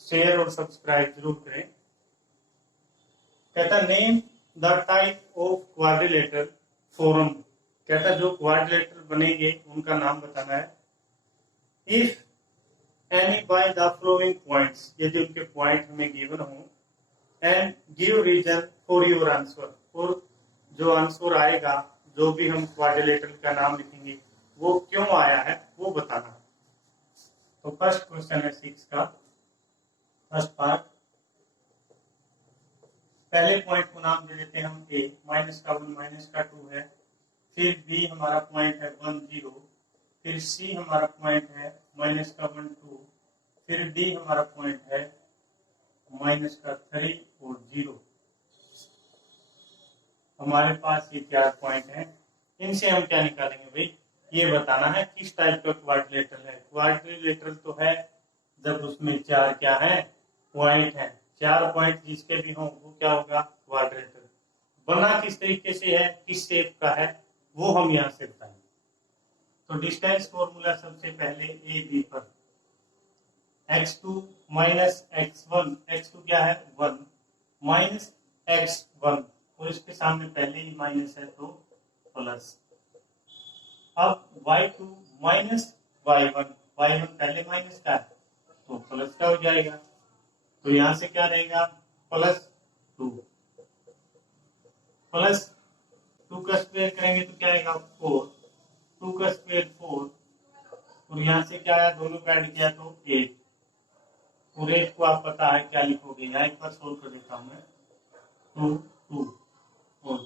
Share और subscribe जरूर करें। कहता name the type of quadrilateral form, कहता जो क्वाड्रिलेटरल बनेंगे उनका नाम बताना है। If any by the following points, यदि उनके पॉइंट हमें गिवन हो, and give reason for your answer, और जो आंसर आएगा, जो भी हम क्वाड्रिलेटरल का नाम लिखेंगे वो क्यों आया है वो बताना। तो फर्स्ट क्वेश्चन है 6 का फर्स्ट पार्ट। पहले पॉइंट को नाम दे देते हैं हम ए, माइनस का 1 माइनस का 2 है। फिर बी हमारा पॉइंट है 1 0, फिर सी हमारा पॉइंट है माइनस का 1 2, फिर डी हमारा पॉइंट है माइनस का 3 और 0। हमारे पास ये 4 पॉइंट हैं। इनसे हम क्या निकालेंगे भाई, ये बताना है किस टाइप का क्वाड्रिलेटरल है। क्वाड्रिलेटरल तो है जब उसमें 4 क्या है पॉइंट है। 4 पॉइंट जिसके भी हों वो क्या होगा क्वाड्रिलेटरल। बना किस तरीके से है, किस शेप का है, वो हम यहाँ से बताएंगे। तो डिस्टेंस फॉर्मूला सबसे पहले ए बी पर, x2 माइनस x1, x2 क्या है 1 माइनस x1, और इसके सामने पहले ही माइनस है तो प्लस। अब y2 माइनस y1, y1 पहले माइनस का है तो प्लस का हो जाएगा। तो यहां से क्या रहेगा प्लस 2, प्लस 2 का स्क्वायर करेंगे तो क्या आएगा 4, 2 का स्क्वायर 4, और यहाँ से क्या आया दोनों का ऐड किया तो 8। पूरे को आप पता है क्या लिखोगे, यहाँ एक बार सोल्व कर देता हूँ मैं। 2 2 और 2,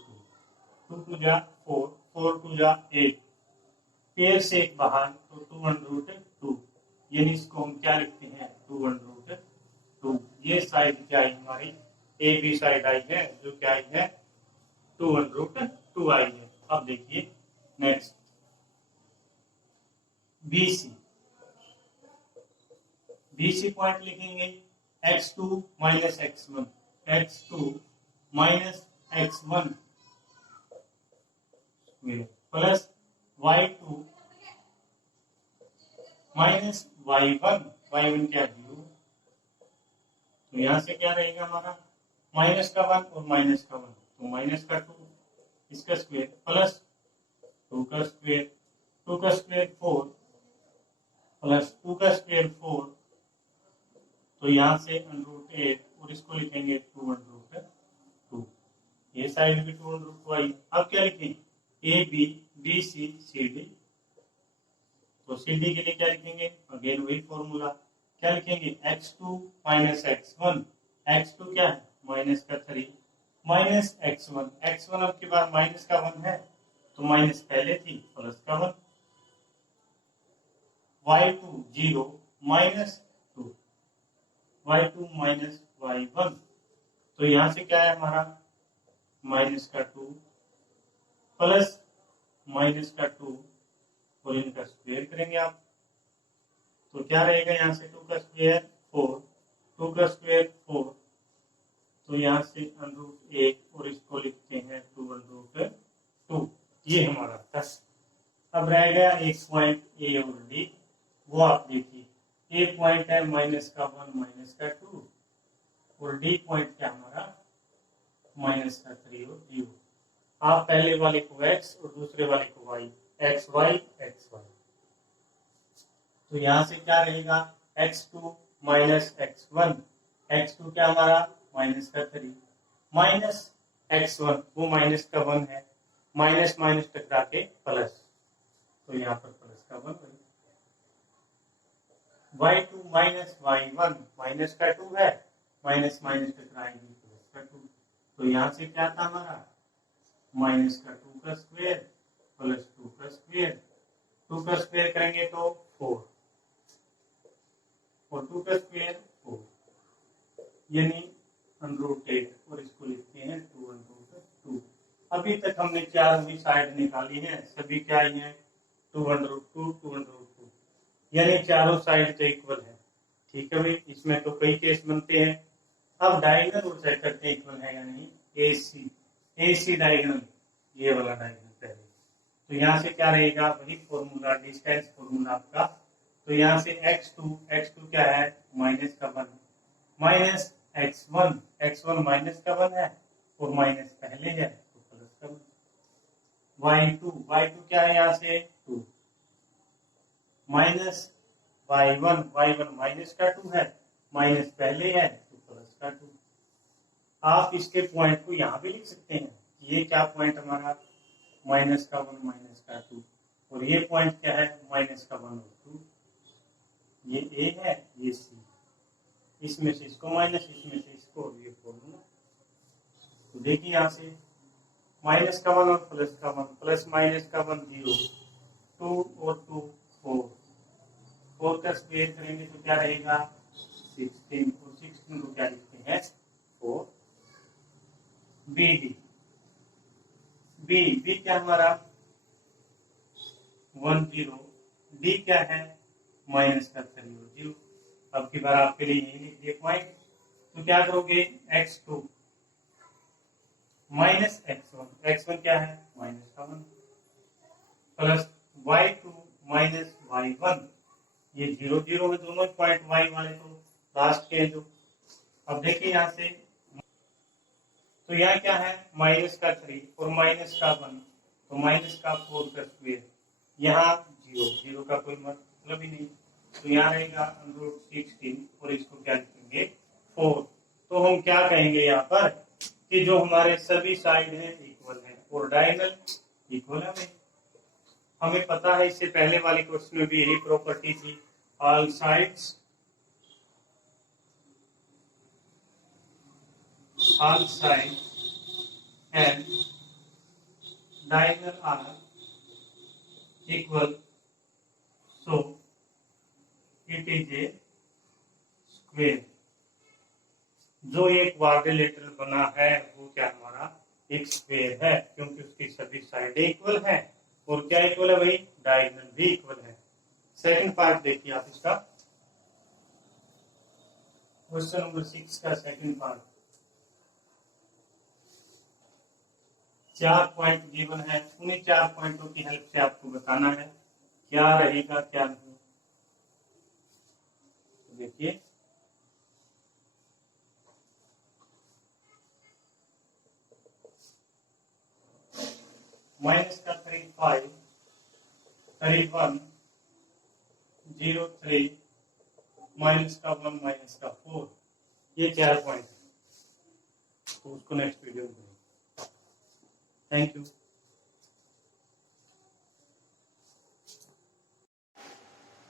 2 2 जा 4, 4 2 जा 8, पेयर से एक बाहर तो 2√2, यानी इसको हम क्या लिखते हैं 2√2। ये साइड क्या आई हमारी ए बी साइड आई है, जो क्या आई है 2√2 आई है। अब देखिए next B C, BC point लिखेंगे x2 minus x1, x2 minus x1 plus y2 minus y1, y1 क्या 0। तो यहाँ से क्या रहेगा हमारा माइनस का 1 और माइनस का 1, तो माइनस का 2, इसका स्क्वायर प्लस 2 का स्क्वायर, 2 का स्क्वायर 4 प्लस 2 का स्क्वायर 4, तो यहाँ से √8 और इसको लिखेंगे 2√2। ये साइड भी 2√2 आई। अब क्या लिखेंगे A B B C C D, तो सी डी के लिए क्या लिखेंगे अगेन वही फॉर्मूला, क्या लिखेंगे x2 माइनस x1, x2 क्या है माइनस का 3 माइनस x1, x1 अब की बार माइनस का 1 है तो माइनस पहले थी प्लस का 1, y2 0 minus y2 minus y1, तो यहां से क्या है हमारा माइनस का 2 प्लस माइनस का 2, और इनका स्क्वायर करेंगे आप तो क्या रहेगा यहाँ से 2 का स्क्वायर 4, 2 का स्क्वायर 4, तो यहाँ से √1 और इसको लिखते हैं 2√2। ये हमारा था। अब रह गया एक पॉइंट ए और डी, वो आप देखिए। ए पॉइंट है माइनस का 1 माइनस का 2, और डी पॉइंट क्या हमारा माइनस का 3 और 0। आप पहले वाले को x और दूसरे वाले को y, x y x y, तो यहाँ से क्या रहेगा x2 माइनस x1, x2 क्या हमारा माइनस का 3 माइनस x1 वो माइनस का 1 है, माइनस माइनस टकरा के प्लस, तो यहाँ पर प्लस का 1 y2 माइनस y1, माइनस का 2 है, माइनस माइनस टकराएंगे प्लस का 2, तो यहाँ से क्या था हमारा माइनस का 2 का स्क्वायर प्लस 2 का स्क्वायर, 2 का स्क्वायर करेंगे तो 4 और 2 का स्क्वायर 4, यानी √8, और इसको लिखते हैं 2√2। अभी तक हमने 4 भी साइड निकाली है, सभी क्या आई है 2√2 2√2, यानी चारों साइड तो इक्वल है। ठीक है भाई, इसमें तो कई केस बनते हैं। अब डायगोनल और चेक करते हैं इक्वल है या नहीं। ए सी डायगोनल, ये वाला डायगोनल पहले, तो यहाँ से क्या रहेगा वही फॉर्मूला डिस्टेंस फॉर्मूला आपका। तो यहाँ से x2 क्या है माइनस का 1, माइनस x1 माइनस का 1 है और माइनस पहले है तो प्लस का 1। y2 क्या है यहाँ से 2 माइनस y1 माइनस का 2 है, माइनस पहले है तो प्लस का 2। आप इसके पॉइंट को यहाँ भी लिख सकते हैं। ये क्या पॉइंट हमारा माइनस का 1 माइनस का 2 और ये पॉइंट क्या है माइनस का 1 और 2। ये ए है ये सी, इसमें से इसको माइनस इसमें से इसको और ये फॉर्मूला। तो देखिए यहाँ से माइनस का 1 और प्लस का 1 प्लस माइनस का 1 0 2 और 2 4 का स्क्वायर करेंगे तो क्या रहेगा 16 और 16 को क्या लिखते हैं 4। बी क्या हमारा 1 0 डी क्या है माइनस का 3 और 0। अब की बार आपके लिए यही लिख दिए पॉइंट। तो क्या करोगे x2 माइनस x1 क्या है माइनस का 1 प्लस y2 माइनस y1 ये 0 0 है दोनों पॉइंट y वाले तो लास्ट के जो। अब देखिए यहाँ से तो यहाँ क्या है माइनस का 3 और माइनस का 1 तो माइनस का 4 का स्क्वायर, यहाँ 0 का कोई मतलब ही नहीं तो यहाँ रहेगा 16 और इसको क्या लिखेंगे 4। तो हम क्या कहेंगे यहाँ पर कि जो हमारे सभी साइड है इक्वल है और डायगोनल इक्वल है। हमें पता है इससे पहले वाले क्वेश्चन में भी यही प्रॉपर्टी थी, all sides and diagonal are equal so it is a square. जो एक क्वाड्रिलेटरल बना है वो क्या हमारा एक स्क्वायर है क्योंकि उसकी सभी साइड इक्वल है और क्या इक्वल है भाई डायगोनल भी इक्वल है। सेकंड पार्ट देखिए आप इसका क्वेश्चन नंबर 6 का सेकंड पार्ट। 4 पॉइंट गिवन है, उन्हीं 4 पॉइंटों की हेल्प से आपको बताना है क्या रहेगा क्या नहीं। तो देखिए माइनस का 3 5 31 0 3 माइनस का 1 माइनस का 4 ये 4 पॉइंट है। तो उसको नेक्स्ट वीडियो में। Thank you.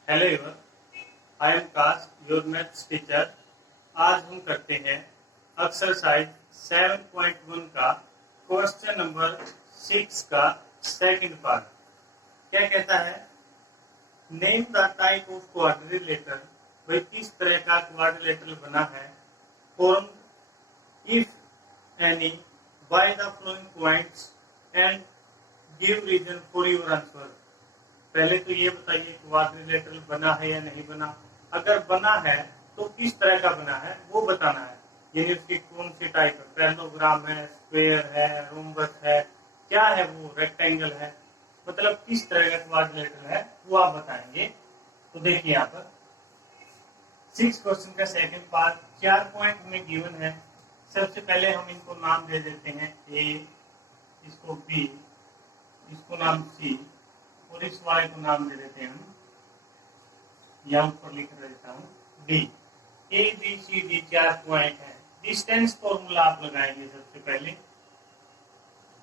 Hello everyone, I am काश योर मैथ्स टीचर। आज हम करते हैं एक्सरसाइज 7.1 का क्वेश्चन नंबर 6 का सेकंड पार्ट। क्या कहता है name the type of quadrilateral, भाई किस तरह का क्वाड्रिलेटरल बना है form if any by the following points and give reason for your answer. पहले तो ये बताइए क्वाड्रिलेटरल बना है या नहीं बना, अगर बना है तो किस तरह का बना है वो बताना है, यानी उसकी कौन सी टाइप है, पैरेललोग्राम है, स्क्वायर है, रोम्बस है, क्या है वो, रेक्टेंगल है, मतलब किस तरह का क्वाड्रिलेटरल है वो आप बताएंगे। तो देखिए यहाँ पर 6 क्वेश्चन का सेकंड पार्ट 4 पॉइंट हमें गिवन है। सबसे पहले हम इनको नाम दे देते हैं ए, इसको बी, इसको नाम सी और इस वाले को नाम दे देते हैं हम, यहाँ पर लिख देता हूँ D. A B C D 4 point है। डिस्टेंस फॉर्मूला आप लगाएंगे। सबसे पहले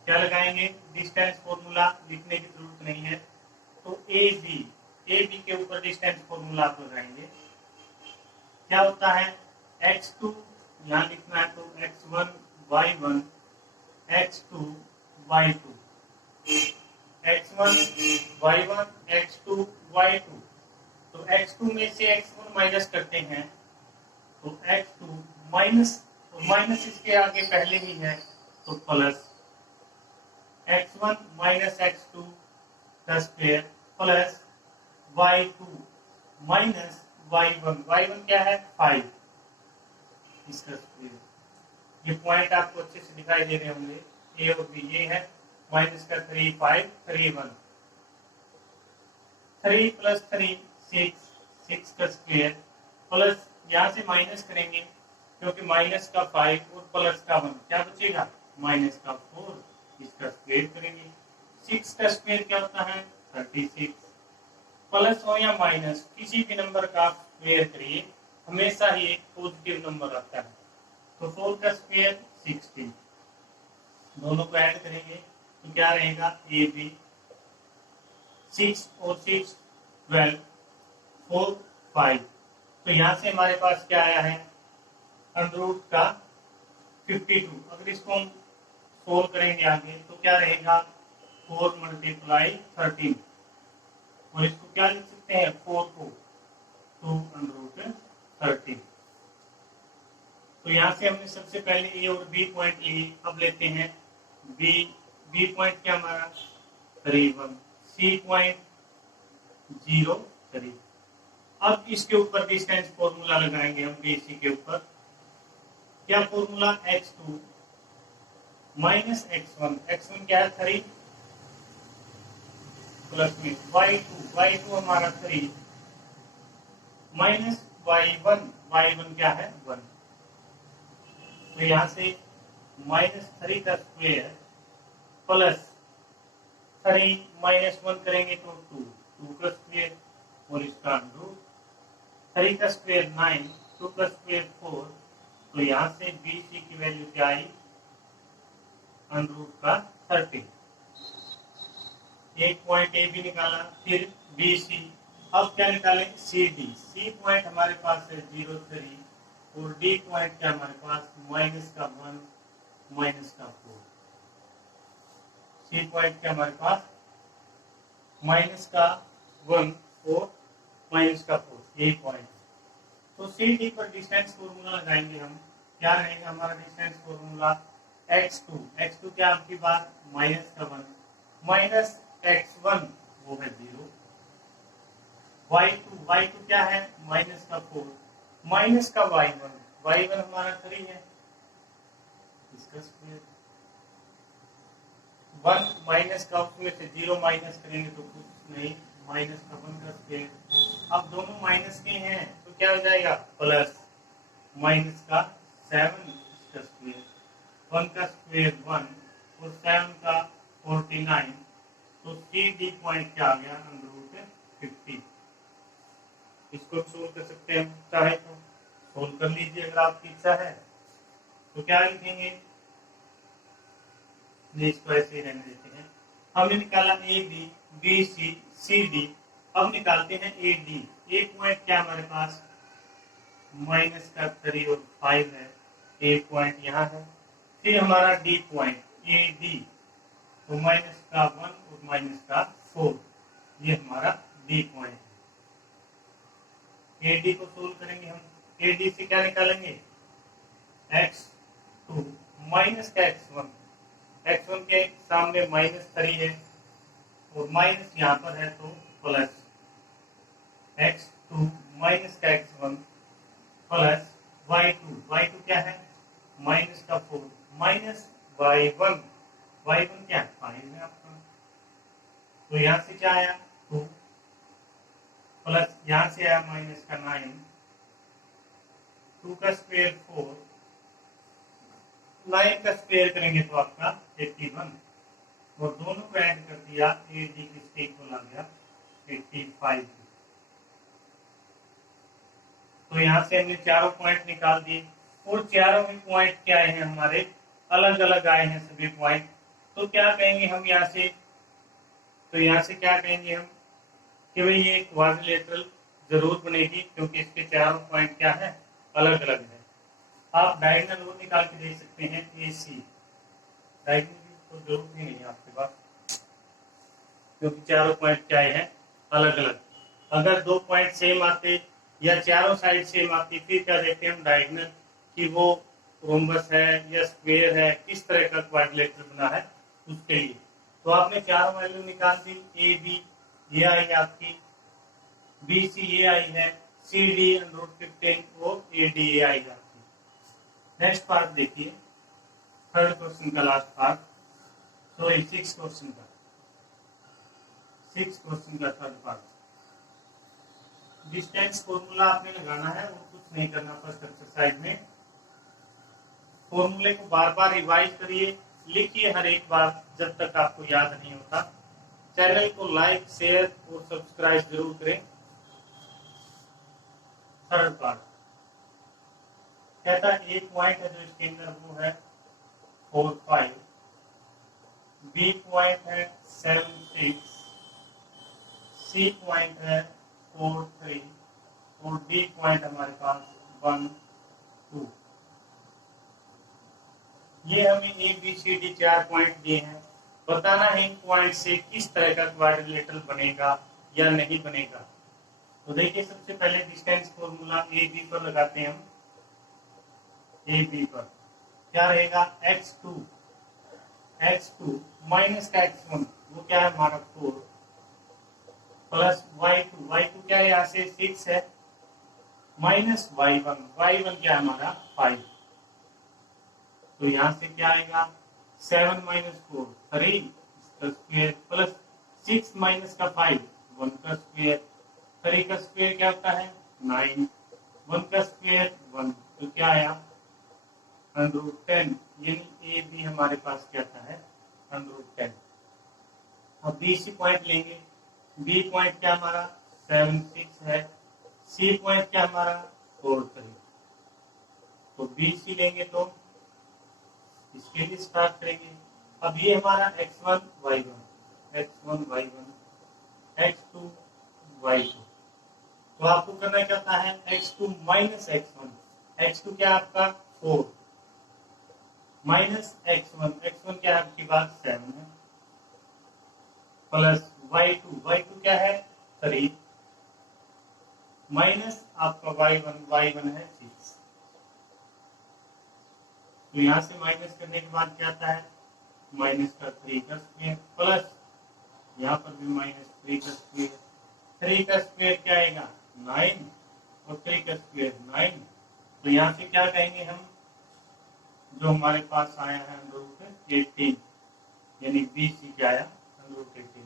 क्या लगाएंगे डिस्टेंस फॉर्मूला, लिखने की जरूरत नहीं है। तो ए बी के ऊपर डिस्टेंस फॉर्मूला आप लगाएंगे। क्या होता है x2 यहाँ लिखना है तो x1 y1 x2 y2 x1 y1 x2 y2। तो x2 में से x1 माइनस करते हैं तो x2 माइनस, तो माइनस इसके आगे पहले ही है तो प्लस x1 माइनस x2 का square plus y2 minus y1 क्या है 5 इसका स्क्वायर। ये पॉइंट आपको अच्छे से दिखाई दे रहे होंगे ए और बी। ये है माइनस का 3 5 3 1 3 प्लस 3 6 6 का स्क्वायर प्लस यहाँ से माइनस करेंगे क्योंकि माइनस का 5 और प्लस का 1 क्या बचेगा, माइनस का 4, इसका स्क्वायर करेंगे। 6 का स्क्वायर क्या होता है 36। प्लस हो या माइनस किसी भी नंबर का आप स्क्वायर करिए, हमेशा ही एक पॉजिटिव नंबर आता है। तो 4 का स्क्वायर 16, दोनों को ऐड करेंगे तो क्या रहेगा ए बी, 6 और 6 12, 4 5। तो यहाँ से हमारे पास क्या आया है अंडर रूट का 52। अगर इसको हम सोल्व करेंगे आगे तो क्या रहेगा 4 मल्टीप्लाई 13, और इसको क्या लिख सकते हैं 4 को 2 अंडर रूट 13। तो यहाँ से हमने सबसे पहले ए और बी पॉइंट लिए, अब लेते हैं बी। बी पॉइंट क्या हमारा 3 1, सी पॉइंट 0 3। अब इसके ऊपर डिस्टेंस फॉर्मूला लगाएंगे हम बी सी के ऊपर। क्या formula x2 minus x1, x1 क्या है 3, प्लस में y2 हमारा 3 माइनस y1 क्या है 1। तो यहाँ से -3 का स्क्वायर प्लस 3 -1 करेंगे तो 2 का स्क्वायर और इसका अंडर 3 का स्क्वायर 9, 2 का स्क्वायर 4। तो यहाँ से बी सी की वैल्यू क्या आई अंडर रूट का 30। एक पॉइंट ए भी निकाला, फिर बी सी। अब क्या निकालें सी डी। सी पॉइंट हमारे पास है 0 3 और डी पॉइंट क्या हमारे पास माइनस का 1 माइनस का 4। सी पॉइंट क्या हमारे पास माइनस का 1 और माइनस का 4, ए पॉइंट। तो सी डी पर डिस्टेंस फॉर्मूला लगाएंगे हम। क्या रहेगा हमारा डिस्टेंस फॉर्मूला x2 क्या आपकी बात माइनस का 1 माइनस x1 वो है 0, y2 क्या है माइनस का 4 माइनस का y1 हमारा 3 है, इसका स्क्वायर 1 माइनस का उसमें से 0 माइनस करेंगे तो कुछ नहीं, माइनस का 1 का स्क्वायर। अब दोनों माइनस के हैं तो क्या हो जाएगा प्लस माइनस का 7 इसका स्क्वायर, 1 का स्क्वायर 1 और 7 का 49। तो सी डी पॉइंट क्या आ गया अंडर रूट 50। इसको सोल्व कर सकते हैं, चाहे तो सोल्व कर लीजिए अगर आपकी इच्छा है। तो क्या लिखेंगे, इसको ऐसे ही रहने देते हैं। हमने निकाला A B, B C, C D. अब निकालते हैं ए डी। ए पॉइंट क्या हमारे पास माइनस का 3 और 5 है, ए पॉइंट यहाँ है। फिर हमारा डी पॉइंट ए डी, तो माइनस का 1 और माइनस का 4, ये हमारा डी पॉइंट है। ए डी को सोल्व करेंगे हम। ए डी से क्या निकालेंगे x2 माइनस का x1 के सामने -3 है और माइनस यहाँ पर है तो प्लस x2 माइनस का x1 प्लस y2 क्या है माइनस का 4 माइनस y1 क्या है 5 है आपका। तो यहाँ से क्या आया 2 प्लस यहाँ से आया माइनस का 9, 2 का स्क्वायर 4, 9 का स्क्वायर करेंगे तो आपका 81 और दोनों को ऐड कर दिया ए डी की स्टेक को ला गया 85। तो यहाँ से हमने चारों पॉइंट निकाल दिए और चारों में पॉइंट क्या है हमारे अलग अलग आए हैं सभी पॉइंट। तो क्या कहेंगे हम यहाँ से, तो यहाँ से क्या कहेंगे हम कि भाई ये क्वाड्रिलेटरल जरूर बनेगी क्योंकि इसके चारों पॉइंट क्या है अलग अलग है। आप डायगोनल वो निकाल के देख सकते हैं ए सी, डायगोनल तो जरूरत ही नहीं है आपके पास क्योंकि चारों पॉइंट क्या है अलग अलग। अगर 2 पॉइंट सेम आते या चारों साइड सेम आती फिर क्या देखते हैं हम डायगोनल कि वो रोम्बस है या स्क्वायर है, किस तरह का क्वाड्रिलेटरल बना है उसके लिए। तो आपने चारों वैल्यू निकाल दी, ए बी ये आई आपकी, बी सी ये आई है, सी डी √15 और ए डी ये आई आपकी। नेक्स्ट पार्ट देखिए, थर्ड क्वेश्चन का लास्ट पार्ट, सॉरी 6 क्वेश्चन का थर्ड पार्ट। डिस्टेंस फॉर्मूला आपने लगाना है और कुछ नहीं करना फर्स्ट एक्सरसाइज में। फॉर्मूले को बार बार रिवाइज करिए, लिखिए हर एक बार जब तक आपको याद नहीं होता। चैनल को लाइक, शेयर और सब्सक्राइब जरूर करें। थर्ड पार्ट कहता है एक पॉइंट है जो इसके अंदर वो है 4, 5, बी पॉइंट है 7, 6, सी पॉइंट है 4, 3 और डी पॉइंट हमारे पास 1, 2। ये हमें A B C D 4 point दिए हैं। बताना है इन पॉइंट से किस तरह का क्वाड्रिलेटरल बनेगा या नहीं बनेगा। तो देखिए सबसे पहले डिस्टेंस फॉर्मूला ए बी पर लगाते हैं हम। ए बी पर क्या रहेगा, x2 माइनस का x1 वो क्या है हमारा 4 प्लस y2 क्या है यहाँ से 6 है माइनस y1 क्या है हमारा 5। तो यहाँ से क्या आएगा 7 माइनस 4 3 इसका स्क्वायर प्लस 6 माइनस का 5 1 का स्क्वायर 3 का स्क्वायर क्या होता है 9 1 का स्क्वायर 1 तो क्या आया 110। यानी ए बी हमारे पास क्या था है 110। अब बी सी पॉइंट लेंगे। बी पॉइंट क्या हमारा 7, 6 है। सी पॉइंट क्या हमारा 4, 3। तो बी सी लेंगे तो इसके लिए स्टार्ट करेंगे। अब ये हमारा x1 y1 x2 y2। तो आपको करना क्या होता है x2 माइनस x1 क्या आपका 4 माइनस x1 क्या है आपकी बात 7 है प्लस y2 क्या है 3 माइनस आपका y1 है 6। तो यहां से माइनस करने के बाद क्या आता है माइनस का 3 का स्क्वायर प्लस यहाँ पर भी माइनस 3 का स्क्वायर 3 का स्क्वायर क्या आएगा 9 और 3 का स्क्वायर 9। तो यहाँ से क्या कहेंगे हम जो हमारे पास आया है √18 यानी बी सी क्या आया √18।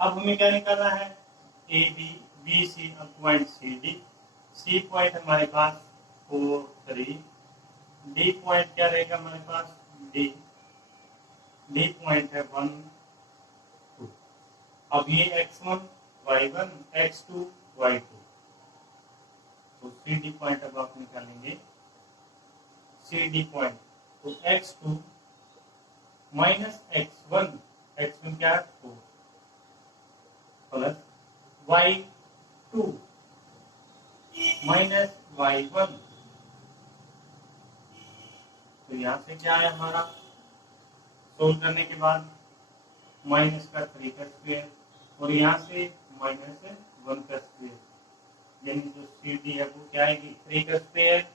अब हमें क्या निकालना है ए बी सी अब पॉइंट सी पॉइंट हमारे पास 4, 3 डी पॉइंट क्या रहेगा हमारे पास डी पॉइंट है 1, 2। अब ये x1 y1 x2 y2 तो सी डी पॉइंट अब आप निकालेंगे सी डी पॉइंट तो x2 माइनस x1 क्या है 4 प्लस y2 माइनस y1। तो यहाँ से क्या है हमारा सोल्व करने के बाद माइनस का 3 का स्क्वायर और यहाँ से माइनस 1 का स्क्वायर यानी जो सी डी है वो क्या आएगी 3 का स्क्वायर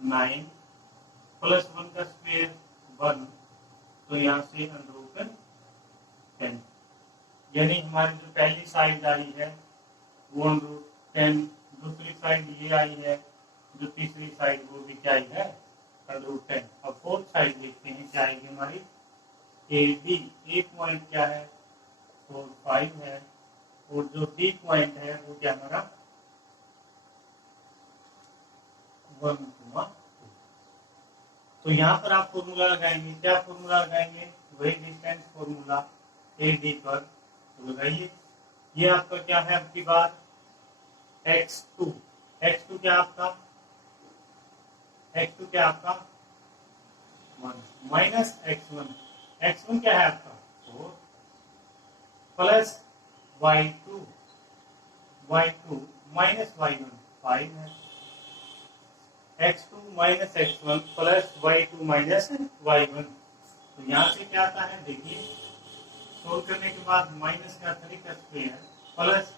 9 प्लस 1 का स्क्वायर 1। तो यहाँ से √10 यानी हमारी जो पहली साइड आई है वो √10 दूसरी साइड ये आई है जो तीसरी साइड वो भी क्या आई है √10। अब फोर्थ साइड लिखते हैं क्या आएगी हमारी ए पॉइंट क्या है 4, 5 है और जो डी पॉइंट है वो क्या हमारा 1, 2। तो यहाँ पर आप फॉर्मूला लगाएंगे क्या फॉर्मूला लगाएंगे वही डिस्टेंस फॉर्मूला ए डी पर तो लगाइए। ये आपका क्या है आपकी बात x2 क्या आपका 1 माइनस x1 क्या है आपका 4 प्लस y2 माइनस y1 5 है x2 minus x1 plus y2 minus y1। तो यहाँ से क्या आता है देखिए सोल्व करने के बाद माइनस का 3 का स्क्वायर प्लस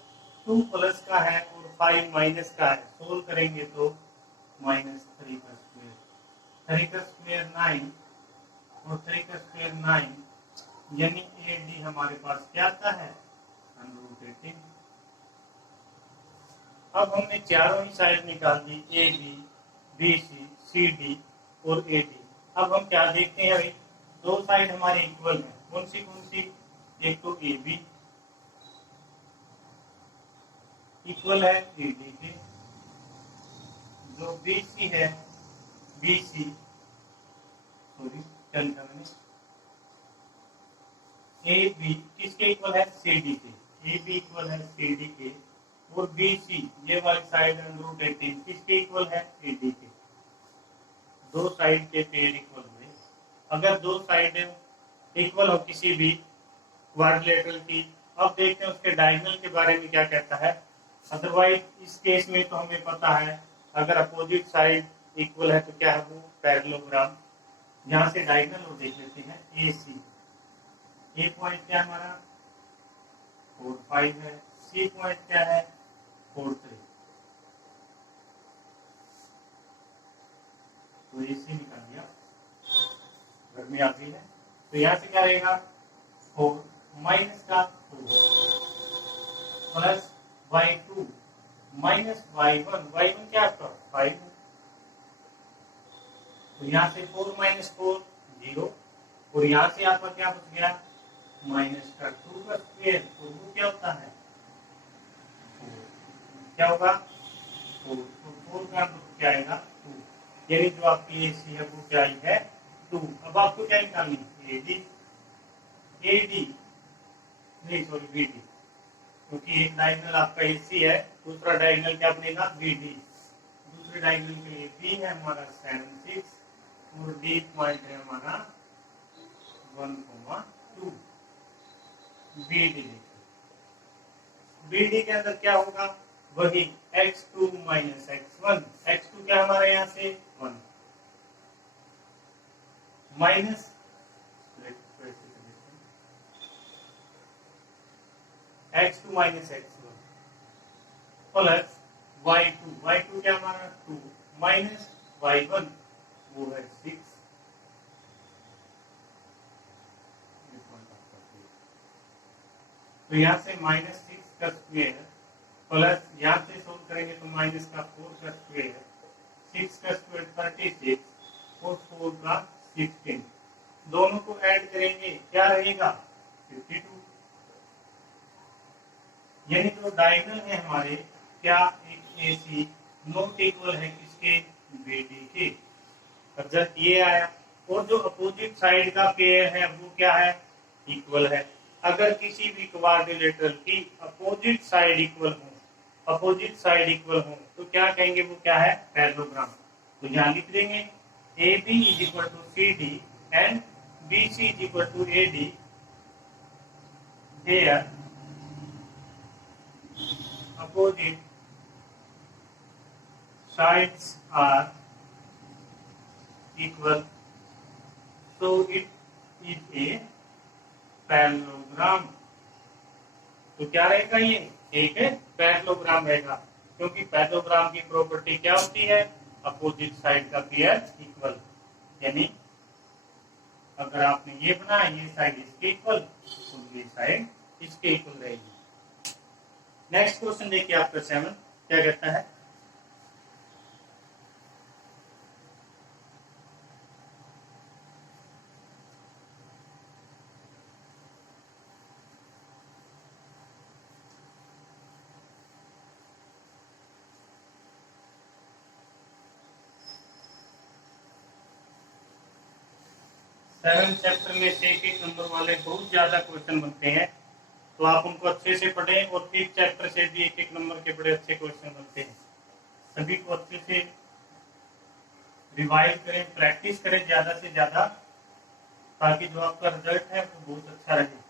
2 प्लस का है और 5 माइनस का है सोल्व करेंगे तो माइनस 3 का स्क्वायर 3 का स्क्वायर 9 और 3 का स्क्वायर 9 यानी ए डी हमारे पास क्या आता है 118। अब हमने चारों ही साइड निकाल दी ए बी सी सी डी और ए डी। अब हम क्या देखते हैं अभी दो साइड हमारे इक्वल है कौन सी एक तो ए बी इक्वल है ए डी के जो बी सी है बी सी सॉरी क्या लिखा मैंने, ए बी किसके इक्वल है, सी डी के, ए बी इक्वल है सी डी के, और बी सी ये वाली साइड √18 किसके इक्वल है, ए डी के। दो साइड के पेयर इक्वल हुए। अगर दो साइड इक्वल हो किसी भी क्वाड्रिलेटरल की, अब देखते हैं उसके डायगोनल के बारे में क्या कहता है। अदरवाइज इस केस में तो हमें पता है अगर अपोजिट साइड इक्वल है तो क्या है वो पैरेललोग्राम। यहाँ से डायगोनल और देख लेते हैं, ए सी, ए पॉइंट क्या हमारा 4 5 है, सी पॉइंट क्या है 4 3, तो ए सी निकाल दिया, घर में आ गई है। तो यहाँ से क्या रहेगा 4 माइनस का 4 plus y2 minus y1, y1 क्या आपका 5, तो यहाँ से 4 माइनस 4 0, और यहाँ से आपका क्या बच गया माइनस का 2 का स्क्वायर, तो वो क्या होता है 4, क्या होगा 4, तो 4 का क्या आएगा 2, यानी जो आपकी ए सी है वो क्या आई है 2। अब आपको क्या निकालनी है एडी, एडी नहीं सॉरी बीडी, क्योंकि एक डायगोनल आपका एसी है, दूसरा डायगोनल क्या बनेगा बीडी। दूसरे डायगोनल के लिए बी है हमारा 7 6, और डी पॉइंट है हमारा 1,2। बीडी बीडी के अंदर क्या होगा वही x2 माइनस x1, x2 क्या हमारा यहाँ से 1 minus x2 minus x1 plus y2, y2 क्या हमारा 2 माइनस y1 वो है 6, तो यहाँ से माइनस 6 का स्क्वायर प्लस यहाँ से सोल्व करेंगे तो माइनस का 4 का स्क्वायर, 6 का स्क्वायर 36 और 4 का 16, दोनों को ऐड करेंगे क्या रहेगा 52, यानी जो डायगोनल है हमारे क्या एक एसी नॉट इक्वल है किसके बीडी के। रिजल्ट ये आया, और जो अपोजिट साइड का पेयर है वो क्या है इक्वल है। अगर किसी भी क्वाड्रिलेटरल की अपोजिट साइड इक्वल हो, अपोजिट साइड इक्वल हो तो क्या कहेंगे वो क्या है पैरेललोग्राम। तो यहाँ लिख देंगे A B is equal to C D and B C is equal to A D, there opposite sides are equal, so it is a parallelogram। तो क्या रहेगा ये एक पैरेललोग्राम रहेगा, क्योंकि पैरेललोग्राम की प्रॉपर्टी क्या होती है अपोजिट साइड का पेयर इक्वल, यानी अगर आपने ये बनाया ये साइड इसके इक्वल तो ये साइड इसके इक्वल रहेगी। नेक्स्ट क्वेश्चन देखिए आपका 7 क्या कहता है, सेवन चैप्टर में से एक नंबर वाले बहुत ज्यादा क्वेश्चन बनते हैं, तो आप उनको अच्छे से पढ़ें, और 5th चैप्टर से भी एक नंबर के बड़े अच्छे क्वेश्चन बनते हैं। सभी को अच्छे से रिवाइज करें, प्रैक्टिस करें ज्यादा से ज्यादा, ताकि जो आपका रिजल्ट है वो बहुत अच्छा रहे।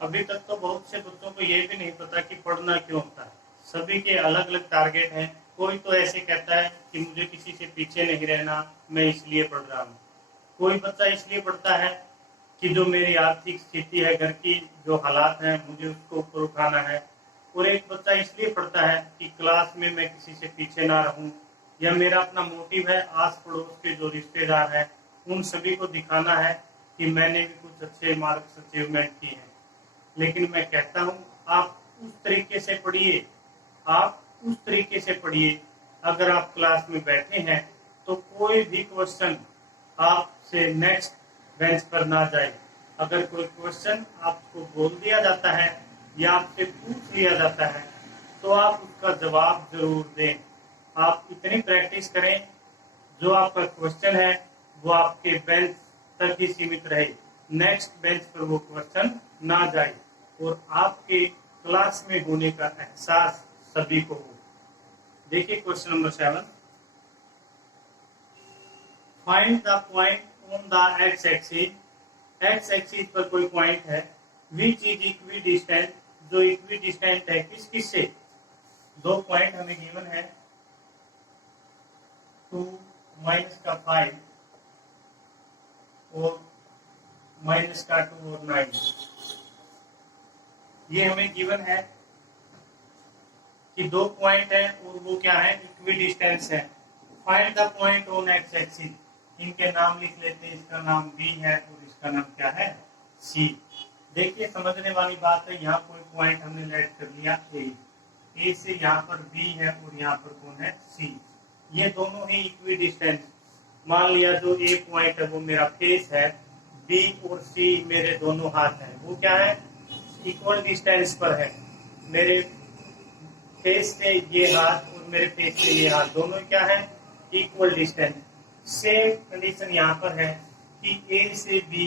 अभी तक तो बहुत से बच्चों को ये भी नहीं पता कि पढ़ना क्यों होता है। सभी के अलग अलग टारगेट हैं। कोई तो ऐसे कहता है कि मुझे किसी से पीछे नहीं रहना, मैं इसलिए पढ़ रहा हूँ। कोई बच्चा इसलिए पढ़ता है कि जो मेरी आर्थिक स्थिति है, घर की जो हालात हैं, मुझे उसको ऊपर उठाना है। और एक बच्चा इसलिए पढ़ता है कि क्लास में मैं किसी से पीछे ना रहूं, या मेरा अपना मोटिव है आस पड़ोस के जो रिश्तेदार हैं उन सभी को दिखाना है कि मैंने भी कुछ अच्छे मार्क्स अचीवमेंट किए हैं। लेकिन मैं कहता हूँ आप उस तरीके से पढ़िए, आप उस तरीके से पढ़िए। अगर आप क्लास में बैठे हैं तो कोई भी क्वेश्चन आपसे नेक्स्ट बेंच पर ना जाए। अगर कोई क्वेश्चन आपको बोल दिया जाता है या आपसे पूछ लिया जाता है तो आप उसका जवाब जरूर दें। आप इतनी प्रैक्टिस करें जो आपका क्वेश्चन है वो आपके बेंच तक ही सीमित रहे, नेक्स्ट बेंच पर वो क्वेश्चन ना जाए और आपके क्लास में होने का एहसास सभी को हो। देखिए question number 7, find the point on the x axis. X axis पर कोई पॉइंट है विच इज इक्वी डिस्टेंट, जो इक्वी डिस्टेंट है किस किस से। दो पॉइंट हमें गिवन है 2 माइनस का 5 और माइनस का 2 और 9, ये हमें गिवन है कि दो पॉइंट है और वो क्या है, इक्वी डिस्टेंस है। Find the point on x axis. इनके नाम लिख लेते हैं, इसका नाम बी है और इसका नाम क्या है, सी। देखिए समझने वाली बात है, यहाँ कोई पॉइंट हमने लेट कर लिया ए से यहाँ पर बी है और यहाँ पर कौन है, सी। ये दोनों ही इक्वी डिस्टेंस। मान लिया जो ए पॉइंट है वो मेरा फेस है, बी और सी मेरे दोनों हाथ हैं, वो क्या है, इक्वल डिस्टेंस पर है। मेरे फेस से ये हाथ और मेरे फेस से ये हाथ दोनों क्या है, इक्वल डिस्टेंस। सेम कंडीशन यहाँ पर है कि ए से बी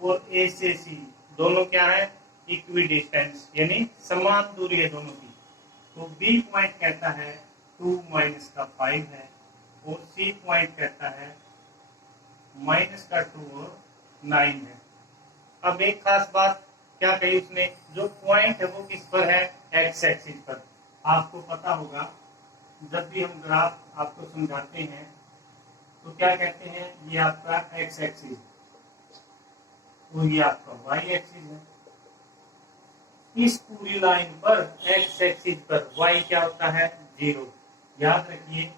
और ए से सी दोनों क्या है, इक्वी डिस्टेंस, यानी समान दूरी है दोनों की। तो बी पॉइंट कहता है 2 माइनस का 5 है और सी पॉइंट कहता है माइनस का 2 और 9 है। अब एक खास बात क्या कही उसने, जो पॉइंट है वो किस पर है, एक्स एक्सिस पर। आपको पता होगा जब भी हम ग्राफ आपको समझाते हैं तो क्या कहते हैं, ये आपका एक्स एक्सिस और ये आपका वाई एक्सिस है। इस पूरी लाइन पर एक्स एक्सिस पर वाई क्या होता है, 0। याद रखिए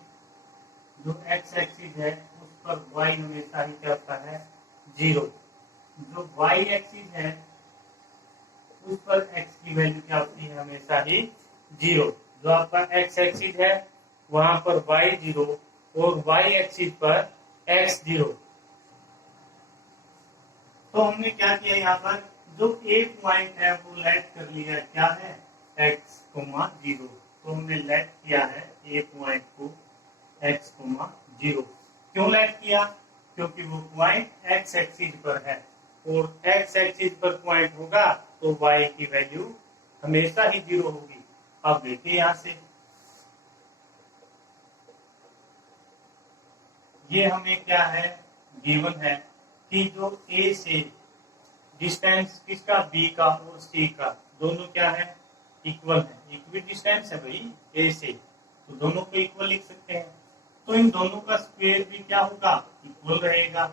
जो एक्स एक्सिस है उस पर वाई हमेशा ही क्या होता है, 0। जो वाई एक्सिस है उस पर एक्स की वैल्यू क्या होती है, हमेशा ही 0। जो आपका एक्स एक्सिस है वहां पर वाई 0 और वाई एक्सिस पर एक्स 0। तो हमने क्या किया, यहाँ पर जो ए पॉइंट है वो लेट कर लिया, क्या है, एक्स 0। तो हमने लेट किया है ए पॉइंट को एक्स 0। क्यों लेट किया, क्योंकि वो पॉइंट एक्स एक्सिस पर है और एक्स एक्सिस पर पॉइंट होगा तो वाई की वैल्यू हमेशा ही 0 होगी। अब देखिए यहां से ये हमें क्या है, गिवन है कि जो ए से डिस्टेंस किसका, बी का और सी का दोनों क्या है, इक्वल है। इक्वल डिस्टेंस है भाई ए से, तो दोनों को इक्वल लिख सकते हैं। तो इन दोनों का स्क्वायर भी क्या होगा, इक्वल रहेगा।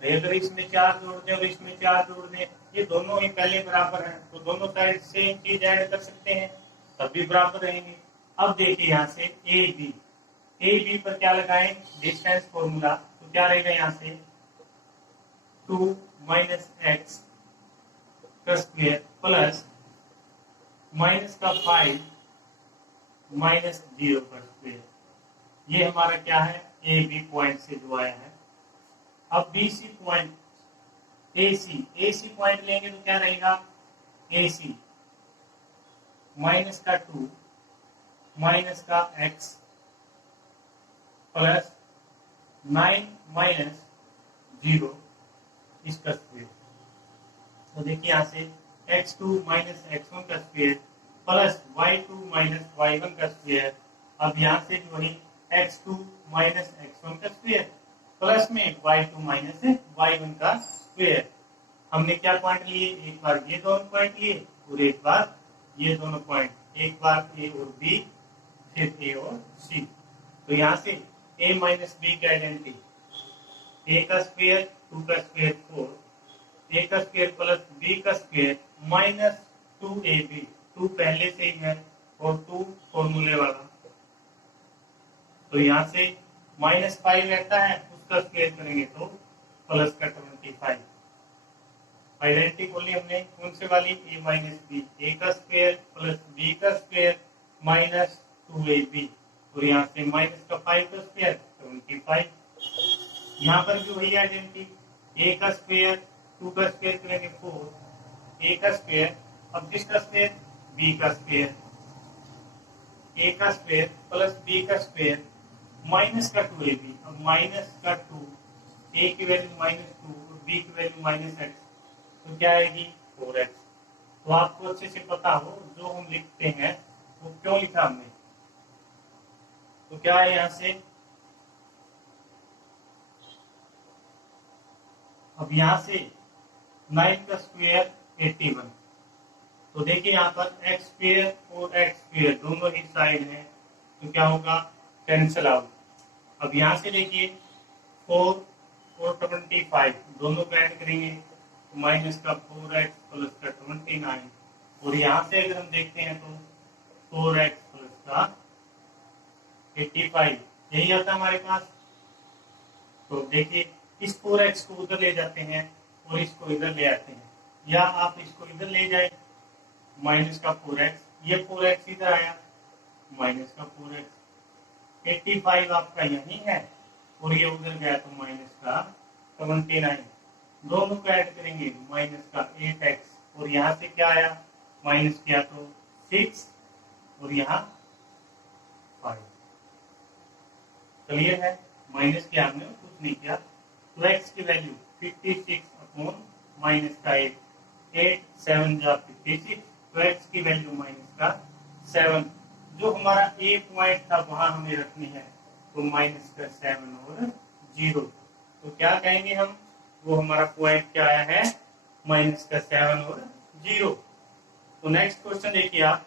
अगर इसमें 4 जोड़ दें और इसमें 4 जोड़ दें, ये दोनों ही पहले बराबर हैं तो दोनों साइड सेम चीज ऐड कर सकते हैं, तभी बराबर रहेंगे। अब देखिए यहाँ से ए बी पर क्या लगाएं, डिस्टेंस फॉर्मूला, तो क्या रहेगा यहाँ से 2 माइनस एक्स का स्क्वायर प्लस माइनस का 5 माइनस 0 का स्क्वायर। ये हमारा क्या है, ए बी पॉइंट से जो आया है। अब बी सी पॉइंट, ए सी पॉइंट लेंगे तो क्या रहेगा, ए सी माइनस का 2 माइनस का x प्लस 9 माइनस 0 इसका स्क्वायर। तो देखिए यहाँ से x2 माइनस x1 का square plus y2 minus y1 का स्क्वायर। अब यहाँ से जो है x2 माइनस x1 का स्क्वायर प्लस में y2 माइनस y1 का स्क्वायर। हमने क्या पॉइंट लिए, एक बार ये दोनों पॉइंट लिए और एक बार ये दोनों पॉइंट, एक बार ए और बी फिर ए और सी। तो यहाँ से a माइनस बी का आइडेंटिटी, a का स्क्वायर 2 का स्क्वायर 4, a का स्क्वायर प्लस b का स्क्वायर माइनस 2ab, 2 पहले से ही है और 2 फॉर्मूले वाला। तो यहाँ से माइनस 5 रहता है, उसका स्क्वायर करेंगे तो प्लस का 25। आइडेंटिटी बोली हमने कौन से वाली, a माइनस बी, a का स्क्वायर प्लस b का स्क्वायर माइनस 2ab और यहाँ से माइनस का 5 का स्क्वायर 25। यहाँ पर भी वही आइडेंटिटी, a का स्क्वायर 2 का स्क्वायर करेंगे 4, a का स्क्वायर, अब किसका स्क्वायर, b का स्क्वायर, a का स्क्वायर प्लस b का स्क्वायर माइनस का 2ab, अब माइनस का 2, a की वैल्यू -2 और b की वैल्यू -x, तो क्या आएगी 4x। तो आपको अच्छे से पता हो जो हम लिखते हैं वो क्यों लिखा हमने। तो क्या है यहां से, अब यहां से 9 का स्क्वायर 81, तो देखिए यहाँ पर एक्स स्क्वायर और एक्स स्क्वायर दोनों ही साइड हैं, तो क्या होगा कैंसिल आउट। अब यहाँ से देखिए 4 और 25 दोनों को ऐड करेंगे, माइनस का 4x प्लस का 29, और यहाँ से अगर हम देखते हैं तो 4x प्लस का 85, यही आता है हमारे पास। तो देखिए इस 4x को उधर ले जाते हैं और इसको इधर ले आते हैं, या आप इसको इधर ले जाए माइनस का 4x, ये 4x इधर आया माइनस का 4x, 85 आपका यही है और ये उधर गया तो माइनस का 29, दोनों को ऐड करेंगे माइनस का 8x, और यहाँ से क्या आया माइनस किया तो 6 और यहाँ 5। क्लियर है, माइनस किया हमने कुछ नहीं किया। तो x की वैल्यू 56 अपॉन माइनस का 8 7 जा 56, तो x की वैल्यू माइनस का 7, जो हमारा a पॉइंट था वहां हमें रखनी है, तो माइनस का 7 और 0, तो क्या कहेंगे हम, वो हमारा पॉइंट क्या आया है माइनस का 7 और 0। तो नेक्स्ट क्वेश्चन देखिए आप,